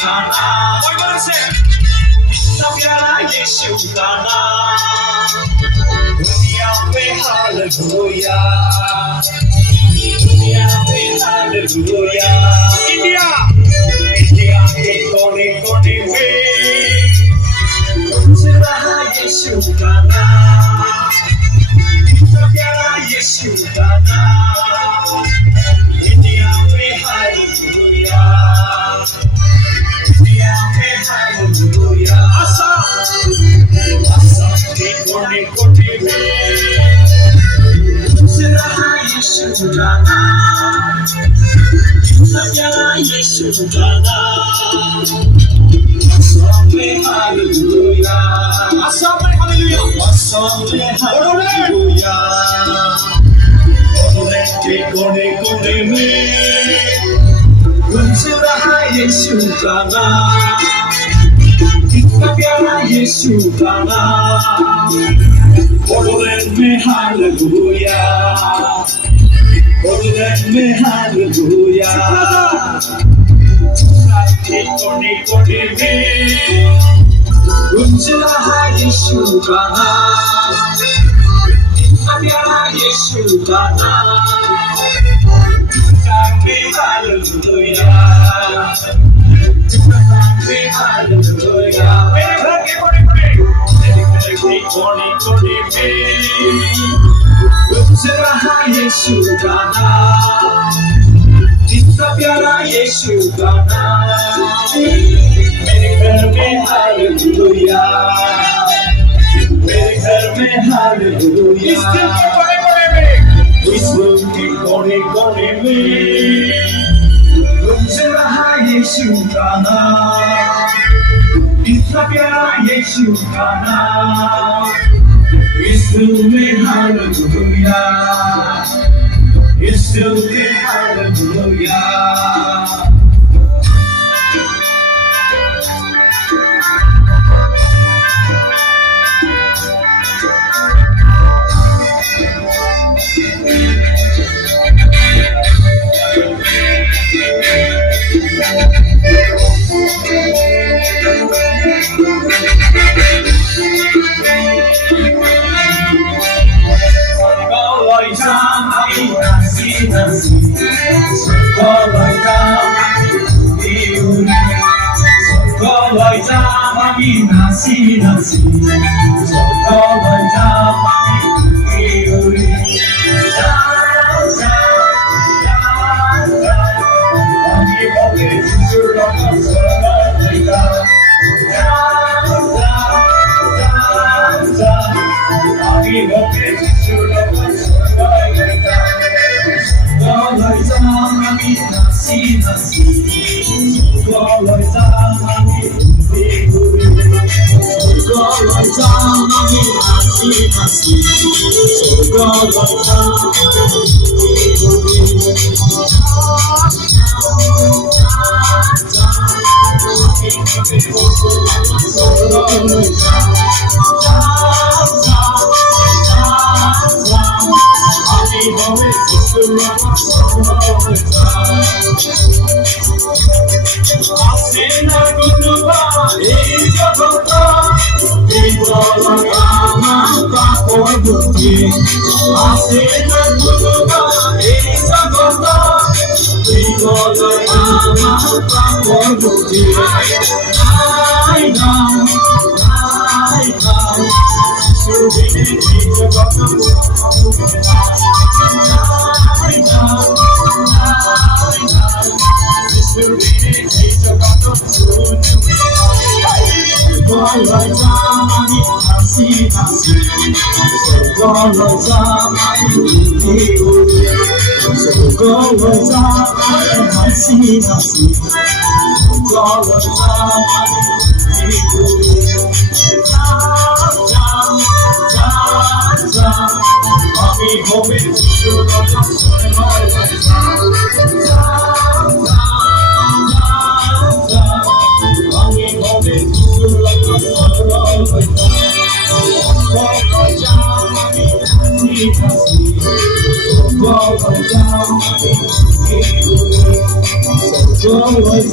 Gaana. Sabyara Yeshu Gaana. Dunya mein hallelujah. Dunya mein hallelujah. India ke kone kone mein gूंज रहा यीशु का नाम. Sabyara Yeshu Gaana. India mein hallelujah. India mein hallelujah. Assam ke kone kone mein gूंज रहा यीशु का नाम. Sabyara Yeshu Gaana. Assam mein hallelujah. Assam mein hallelujah. Assam mein hallelujah. Orole ke kone kone mein gूंज रहा यीशु का नाम. कितना प्यारा यीशु का नाम. Orole mein hallelujah. Orole mein hallelujah. के कोने कोने में गूंज रहा यीशु का नाम. कितना प्यारा यीशु का नाम. में हालेलुया. में हालेलुया. मेरे घर के कोने कोने में गूंज रहा यीशु का नाम. कितना प्यारा यीशु का नाम. मेरे घर में हालेलुया. मेरे घर में हालेलुया. इस दिल के कोने कोने में गूंज रहा यीशु का नाम. कितना प्यारा यीशु का नाम. इस दिल में hallelujah. It's still there, hallelujah. Go, Follow